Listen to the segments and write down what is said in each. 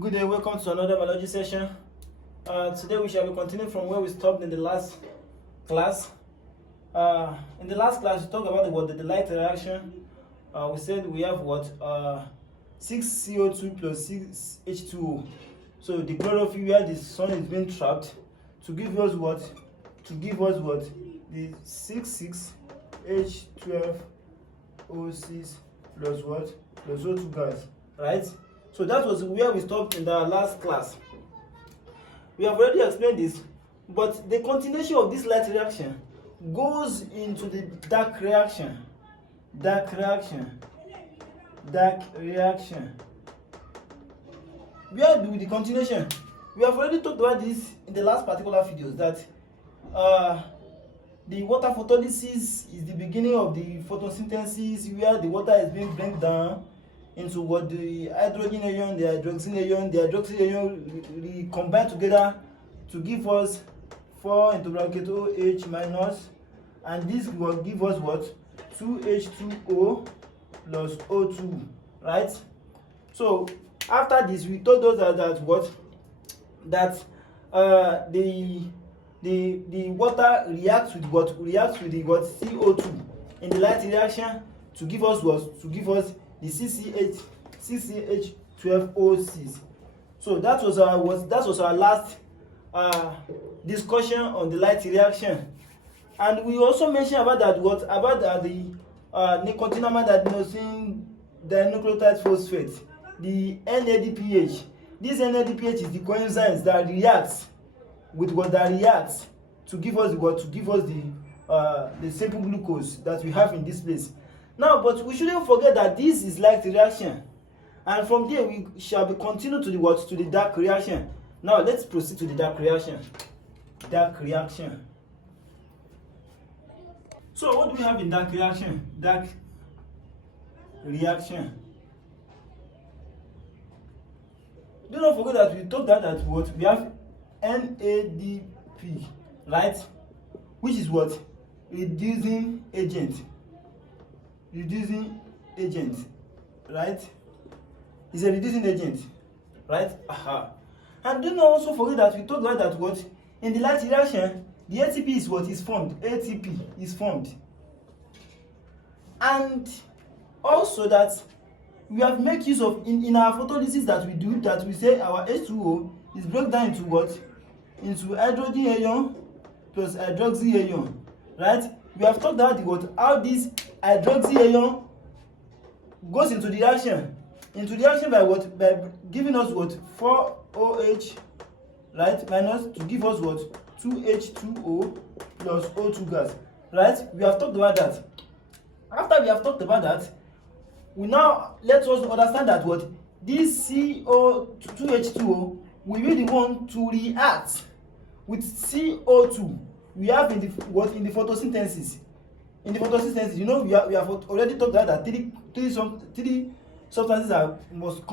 Good day, welcome to another biology session. Today we shall be continuing from where we stopped in the last class. In the last class, we talked about the light reaction. We said we have 6 CO2 plus 6 H2O. So the chlorophyll where the sun is being trapped to give us what? To give us what? The 6 H12O6 plus what? Plus O2 gas, right? So that was where we stopped in the last class. We have already explained this, but the continuation of this light reaction goes into the dark reaction. Dark reaction. Where do the continuation? We have already talked about this in the last particular videos that the water photolysis is the beginning of the photosynthesis, where the water is being broken down into what the hydrogen ion, the hydroxyl ion combine together to give us 4 into bracket OH minus, and this will give us what? 2H2O plus O2, right? So after this, we told us that the water reacts with what? Reacts with the what? CO2 in the light reaction to give us what? To give us the CCH12O6. So that was our last discussion on the light reaction, and we also mentioned about that the nicotinamide adenosine dinucleotide phosphate, the NADPH. This NADPH is the coenzyme that reacts with to give us the simple glucose that we have in this place. Now, but we shouldn't forget that this is light reaction, and from there we shall be continue to the dark reaction. Now let's proceed to the dark reaction. So what do we have in dark reaction? Do not forget that we talked that what we have NADP, right? Which is what? Reducing agent, right? It's a reducing agent, right? And do not also forget that we talked about that what in the light reaction, the ATP is what is formed. ATP is formed, and also that we have make use of in our photolysis that we do, that we say our H2O is broken down into what? Into hydrogen ion plus hydroxy ion, right? We have talked about how this hydroxy ion goes into the reaction by what? By giving us what? 4OH, right? Minus to give us what? 2H2O plus O2 gas, right? We have talked about that. After we have talked about that, we now let us understand that what this CO2H2O will be the one to react with CO2 we have in the photosynthesis. In the photosynthesis, we have already talked about that three substances are most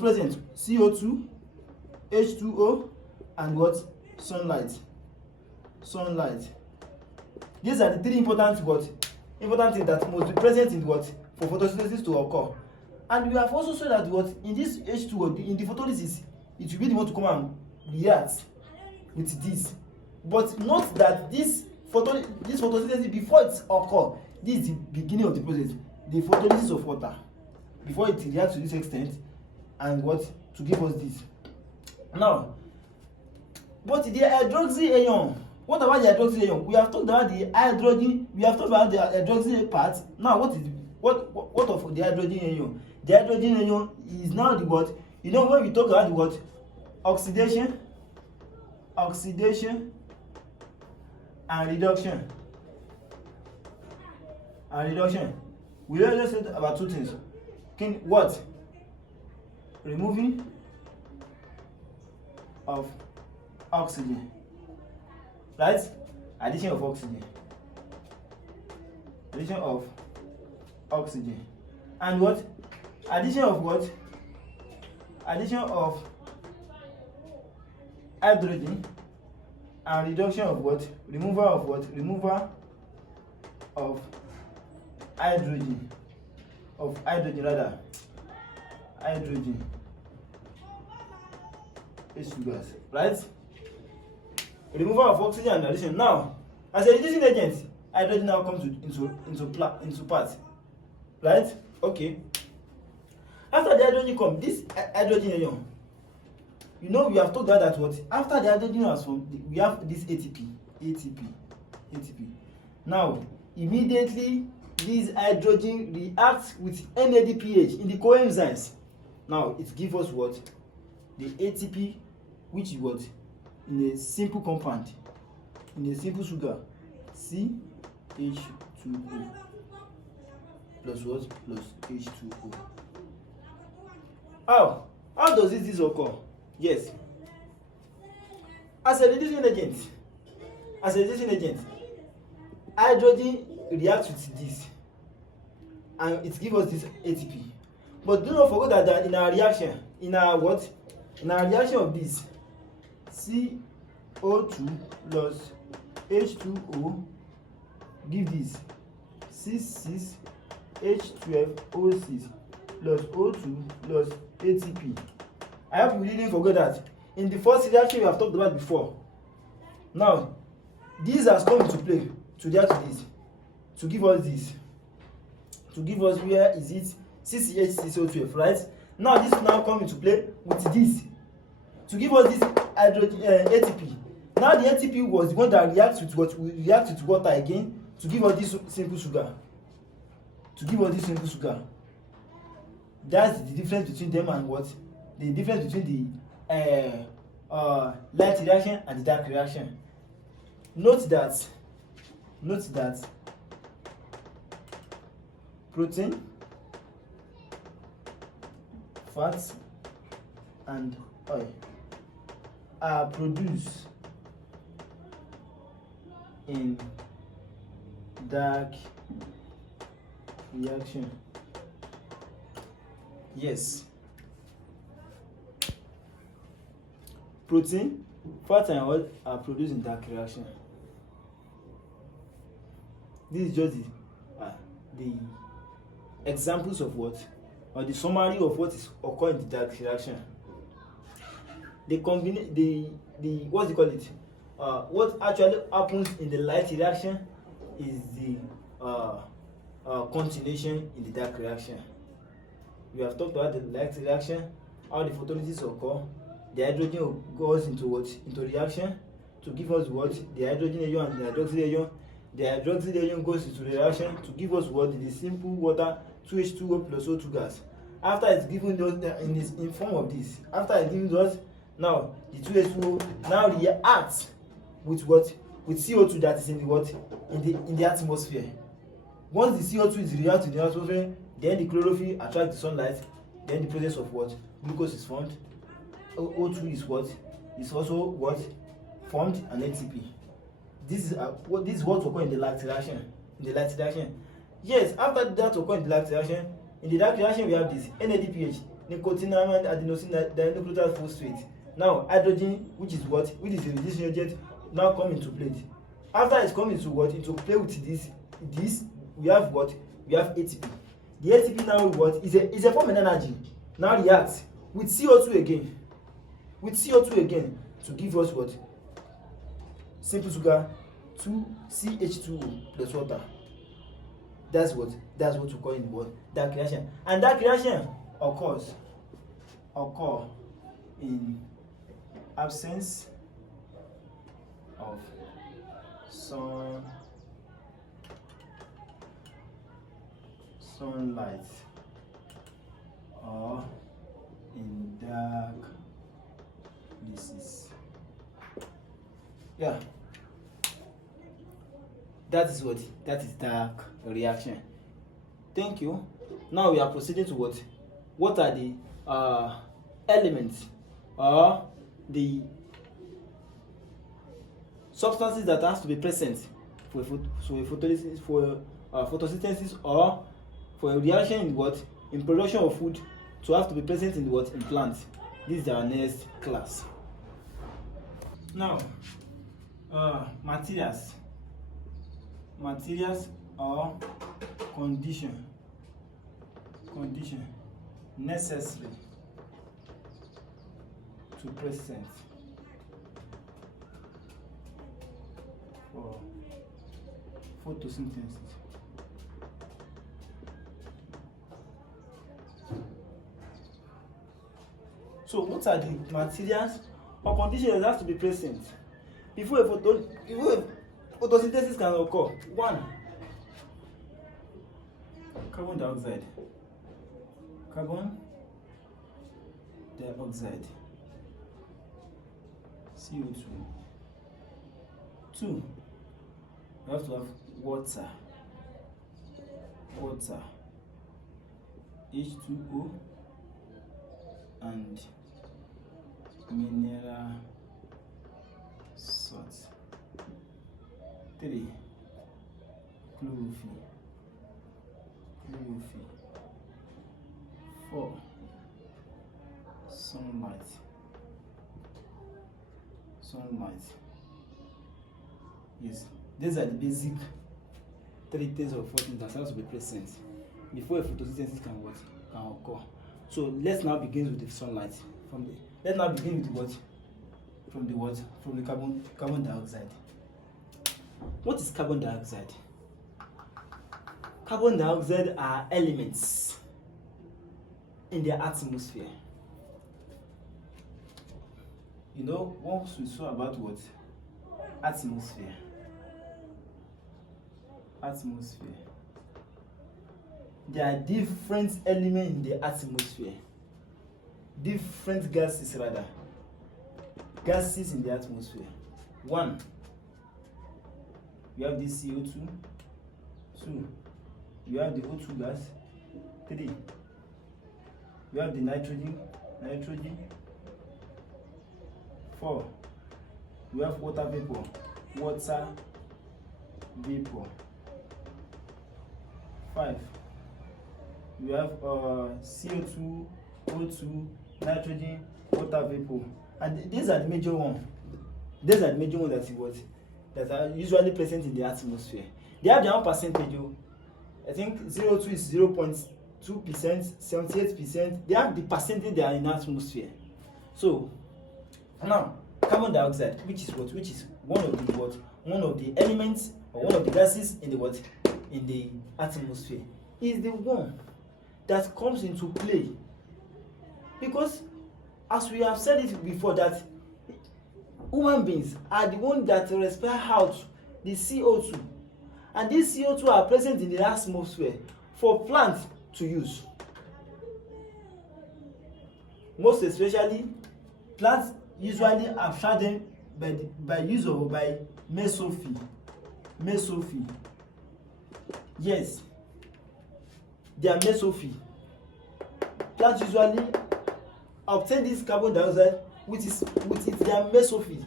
present: CO2, H2O, and what? Sunlight. These are the three important things that must be present in for photosynthesis to occur. And we have also said that in this H2O, in the photolysis, it will be the one to come and react with this. But note that this photosynthesis, before it occurs, this is the beginning of the process, the photolysis of water, before it reacts to this extent and to give us this. Now, but the hydroxy ion, what about the hydroxy ion? We have talked about the hydrogen, we have talked about the hydroxy part. Now what of the hydrogen ion? The hydrogen ion is now the what? When we talk about the oxidation and reduction. We already said about two things. What? Removing of oxygen, right? Addition of oxygen. And what? Addition of hydrogen, and reduction of what? Removal of what? Removal of hydrogen rather. hydrogen, H2 gas, right? Removal of oxygen and addition. Now, as a reducing agent, hydrogen now comes into part, right? Okay. After the hydrogen comes, this hydrogen ion, you know, we have talked about that what after the hydrogen has formed, we have this ATP. Now, immediately this hydrogen reacts with NADPH in the coenzymes. Now, it gives us what? The ATP, which is what? In a simple compound, in a simple sugar, CH2O plus what? Plus H2O. How does this occur? Yes, as a reducing agent, hydrogen reacts with this and it gives us this ATP. But do not forget that in our reaction, in our reaction of this CO2 plus H2O give this C6H12O6 plus O2 plus ATP. I hope you didn't forget that in the first reaction we have talked about before. Now, this has come into play to react to this, to give us this, to give us, where is it, CCH6O12, right? Now this will now come into play with this to give us this hydrogen ATP. Now the ATP was the one that reacts with what will react with water again to give us this simple sugar. That's the difference between them and what? The difference between the light reaction and the dark reaction. Note that protein, fats, and oil are produced in dark reaction. Yes, protein, fat, and oil are produced in dark reaction. This is just the examples of what, or the summary of what is occurring in the dark reaction. The what do you call it? What actually happens in the light reaction is the continuation in the dark reaction. We have talked about the light reaction, how the photolysis occur. The hydrogen goes into what? Into reaction to give us what? The hydrogen ion and the hydroxyl ion. The hydroxyl ion goes into the reaction to give us what? The simple water 2H2O plus O2 gas. After it's given us in form of this, after it's given us, now the 2H2O now reacts with what? With CO2 that is in the what? In the atmosphere. Once the CO2 is reacted in the atmosphere, then the chlorophyll attracts the sunlight, then the process of what? Glucose is formed. O2 is what? Is also what? Formed, and ATP. This is what occurs in the light reaction. Yes, after that occurs in the light reaction, in the dark reaction we have this NADPH, nicotinamide adenosine dinucleotide phosphate. Now hydrogen, which is the reducing agent, now come into play. After it's come into what? Into play with this we have what? We have ATP. The ATP now is a form of energy. Now reacts with CO2 again. To give us what? Simple sugar 2CH2O plus water. That's what we call in what? Dark reaction. And dark reaction occur in absence of sunlight or in dark places. Yeah, that is dark reaction. Thank you. Now we are proceeding to what are the elements or the substances that has to be present for photosynthesis, photosynthesis, or for a reaction in production of food to have to be present in in plants. This is our next class. Now, materials or condition. necessary to present for photosynthesis. So what are the materials or conditions that has to be present before a photosynthesis can occur? 1. Carbon dioxide. Carbon dioxide. CO2. 2. You have to have water. Water. H2O and mineral salt. 3. Chlorophyll. 4. Sunlight. Yes, these are the basic 3 things or 4 things that have to be present before a photosynthesis can occur. So let's now begin with the sunlight. Let's now begin with what? From the carbon dioxide. What is carbon dioxide? Carbon dioxide are elements in the atmosphere. You know, once we saw about what? Atmosphere. There are different elements in the atmosphere. Different gases rather. Gases in the atmosphere. 1. You have the CO2. 2. You have the O2 gas. 3. You have the nitrogen. 4. You have water vapor. 5. You have CO2, O2, nitrogen, water vapor, and these are the major ones. These are the major ones that are usually present in the atmosphere. They have their own percentage. I think CO2 is 0.2%, 78%. They have the percentage they are in the atmosphere. So now carbon dioxide, which is one of the elements or one of the gases in the atmosphere, is the one that comes into play, because as we have said it before that human beings are the ones that respire out the CO2, and these CO2 are present in the atmosphere for plants to use. Most especially, plants usually absorb them by mesophy. Yes, they are mesophy. Plants usually obtain this carbon dioxide with their mesophy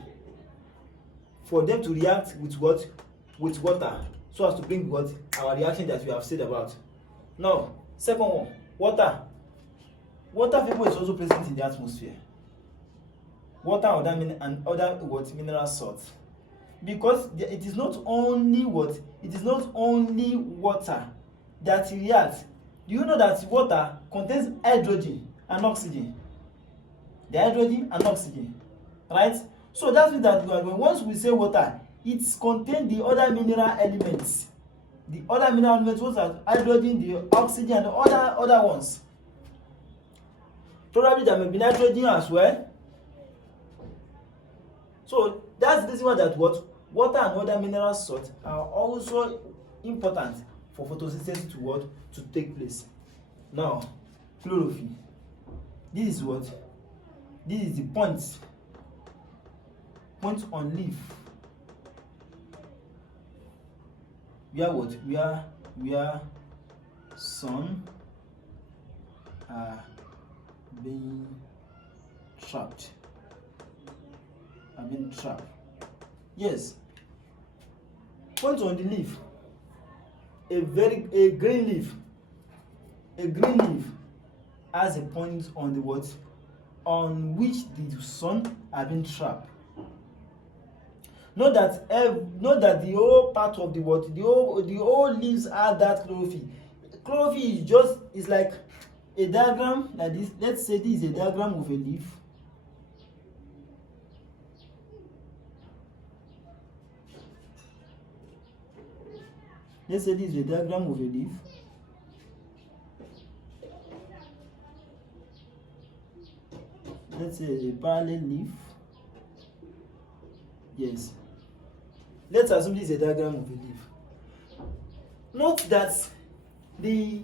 for them to react with water, so as to bring our reaction that we have said about. Now, second one, water. Water vapor is also present in the atmosphere. Water and other mineral salts, because it is not only water that reacts. Do you know that water contains hydrogen and oxygen? The hydrogen and oxygen, right? So that means that once we say water, it contains the other mineral elements. The other mineral elements, what are hydrogen, the oxygen, and the other ones. Probably there may be nitrogen as well. So that's the reason why that water and other mineral salts are also important for photosynthesis to take place. Now, chlorophyll. This is the point on leaf where sun are being trapped. Yes. Point on the leaf. A green leaf has a point on the on which the sun has been trapped. Note that the whole part of the whole leaves have that chlorophyll. Chlorophyll is like a diagram like this. Let's say this is a diagram of a leaf. Let's say this is a diagram of a leaf. Let's say a parallel leaf. Yes. Let's assume this is a diagram of a leaf. Note that the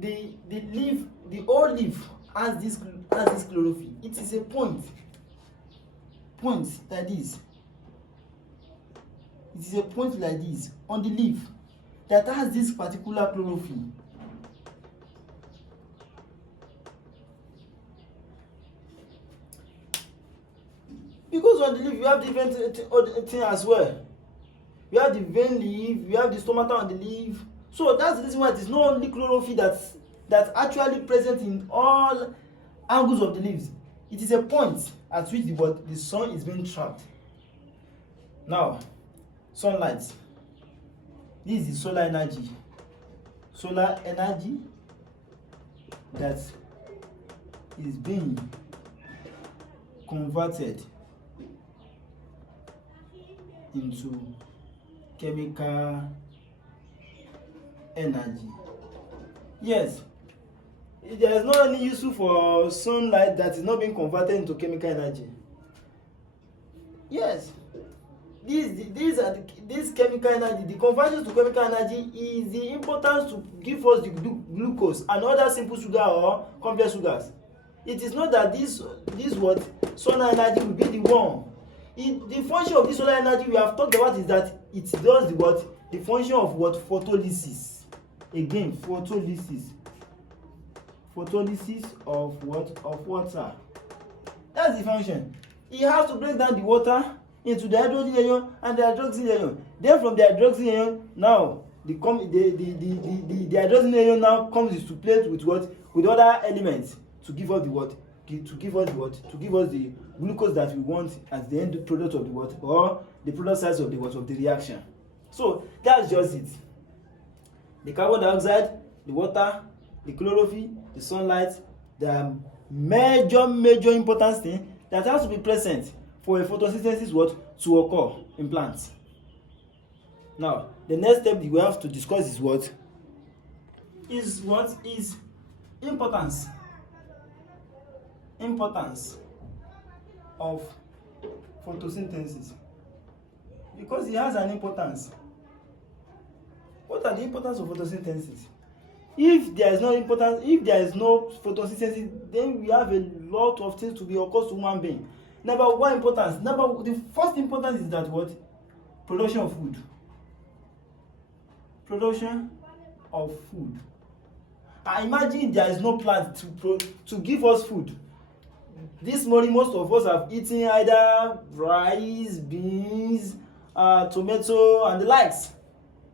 leaf, the whole leaf has this chlorophyll. It is a point like this. It is a point like this on the leaf that has this particular chlorophyll. Because on the leaf you have different things as well. You have the vein leaf, you have the stomata on the leaf. So that's the reason why it is not only chlorophyll that's actually present in all angles of the leaves. It is a point at which the sun is being trapped. Now, sunlight. This is the solar energy. Solar energy that is being converted into chemical energy. Yes, there is no any useful for sunlight that is not being converted into chemical energy. Yes, this chemical energy, the conversion to chemical energy is the importance to give us the glucose and other simple sugar or complex sugars. It is not that this what solar energy will be the one. The function of this solar energy we have talked about is that it does the function of what? Photolysis. Again, photolysis of what? Of water. That's the function. It has to break down the water into the hydrogen ion and the hydroxyl ion. Then from the hydroxyl ion, now the hydrogen ion now comes into play with what? With other elements to give us the what? To give us the glucose that we want as the end product of the what? Or the product size of the what? Of the reaction. So that's just it. The carbon dioxide, the water, the chlorophyll, the sunlight, the major important thing that has to be present for a photosynthesis what? To occur in plants. Now, the next step we have to discuss is what? Is importance of photosynthesis, because it has an importance. What are the importance of photosynthesis? If there is no photosynthesis, then we have a lot of things to be occurs to human being. The first importance is that what? Production of food. I imagine there is no plant to give us food. This morning most of us have eaten either rice, beans, tomato and the likes.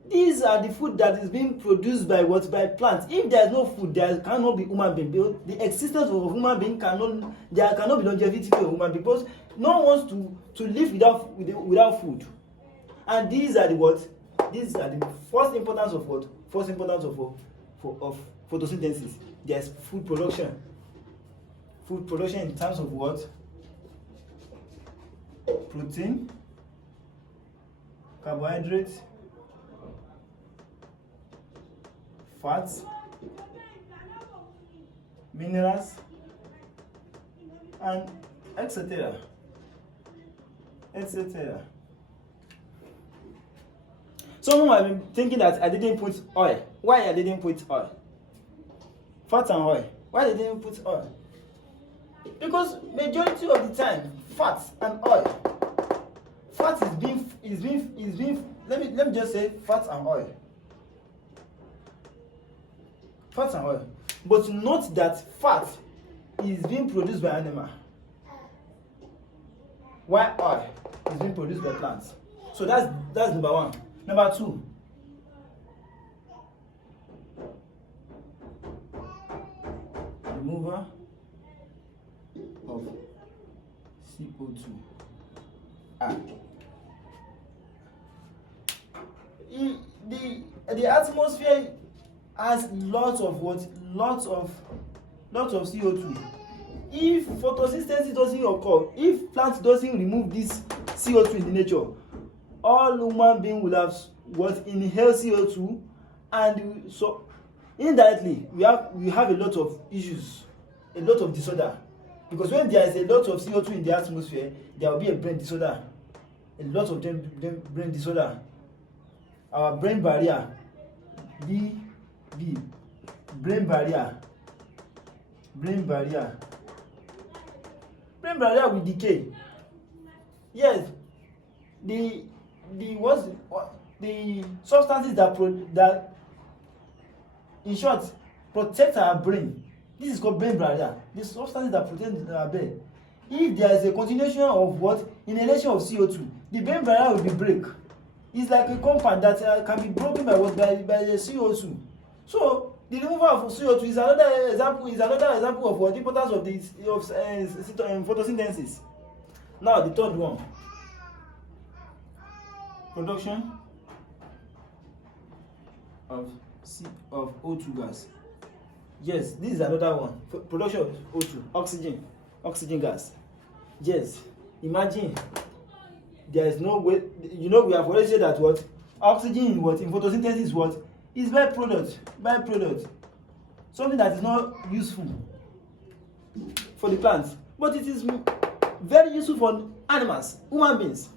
These are the food that is being produced by what? By plants. If there is no food, there cannot be human being. The existence of human being cannot be longevity for human being, because no one wants to live without food. And these are the what? These are the first importance of what? First importance of photosynthesis. There's food production. Food production in terms of what? Protein, carbohydrates, fats, minerals, and etc. Someone might be thinking that I didn't put oil. Why I didn't put oil? Fat and oil. Why I didn't put oil? Because majority of the time, fat and oil. Fat is being. Let me just say fat and oil. Fat and oil. But note that fat is being produced by animal, while oil is being produced by plants. So that's number one. Number two, remover of CO2. The atmosphere has lots of what? Lots of CO2. If photosynthesis doesn't occur, if plant doesn't remove this CO2 in the nature, all human beings will have what? Inhale CO2, and so indirectly we have a lot of issues, a lot of disorder, because when there is a lot of CO2 in the atmosphere, there will be a brain disorder, a lot of brain disorder. Our brain barrier, brain barrier will decay. Yes, the substances that in short protect our brain, this is called brain barrier. The substances that protect our brain, if there is a continuation of what? Inhalation of CO2, the brain barrier will be break. It's like a compound that can be broken by what? By the CO2. So the removal of CO2 is another example of what? The importance of this photosynthesis. Now the third one, production of O2 gas. Yes, this is another one. Production of O2, oxygen gas. Yes, imagine there is no way. We have already said that what? Oxygen in photosynthesis is what? Is byproduct. Something that is not useful for the plants, but it is very useful for animals, human beings.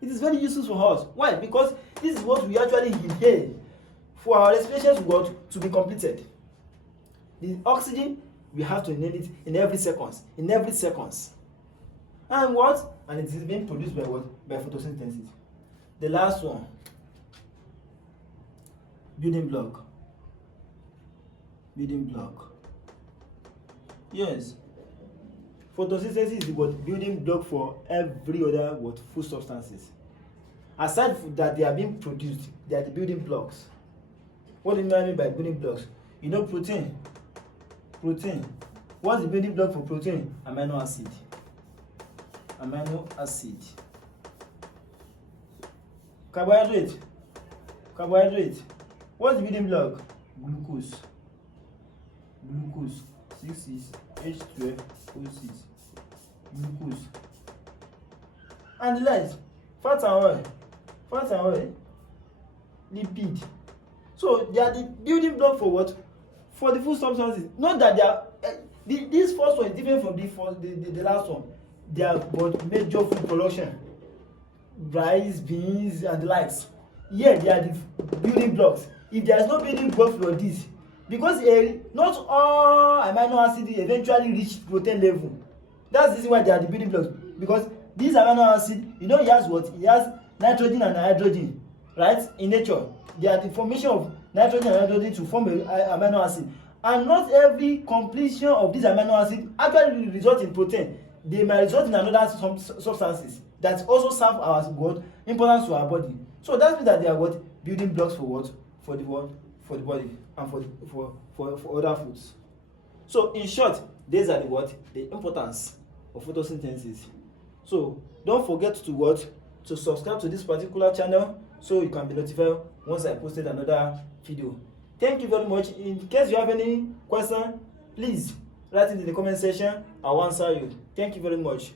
It is very useful for us. Why? Because this is what we actually inhale for our respiration to be completed. The oxygen, we have to inhale it in every seconds. And what? And it is being produced by what? By photosynthesis. The last one, building block. Yes, photosynthesis is what? Building block for every other what? Food substances. Aside from that, they are being produced, they are the building blocks. What do I mean by building blocks? Protein. What's the building block for protein? Amino acid. Carbohydrate. What's the building block? Glucose. 6H12O6. Glucose. And the last, fat and oil. Lipid. So they are the building block for what? For the food substances. Not that they are. This first one is different from the last one. They are what? Major food production. Rice, beans, and the likes. Here they are the building blocks. If there is no building block for this, because not all amino acids eventually reach protein level. That's the reason why they are the building blocks. Because this amino acid, it has what? It has nitrogen and hydrogen, right? In nature, they are the formation of nitrogen and hydrogen to form an amino acid. And not every completion of this amino acid actually result in protein. They might result in another substances that also serve as what? Importance to our body. So that means that they are what? Building blocks for what? For the body and for other foods. So in short, these are the importance of photosynthesis. So don't forget to subscribe to this particular channel so you can be notified once I posted another video. Thank you very much. In case you have any question, please write it in the comment section. I'll answer you. Thank you very much.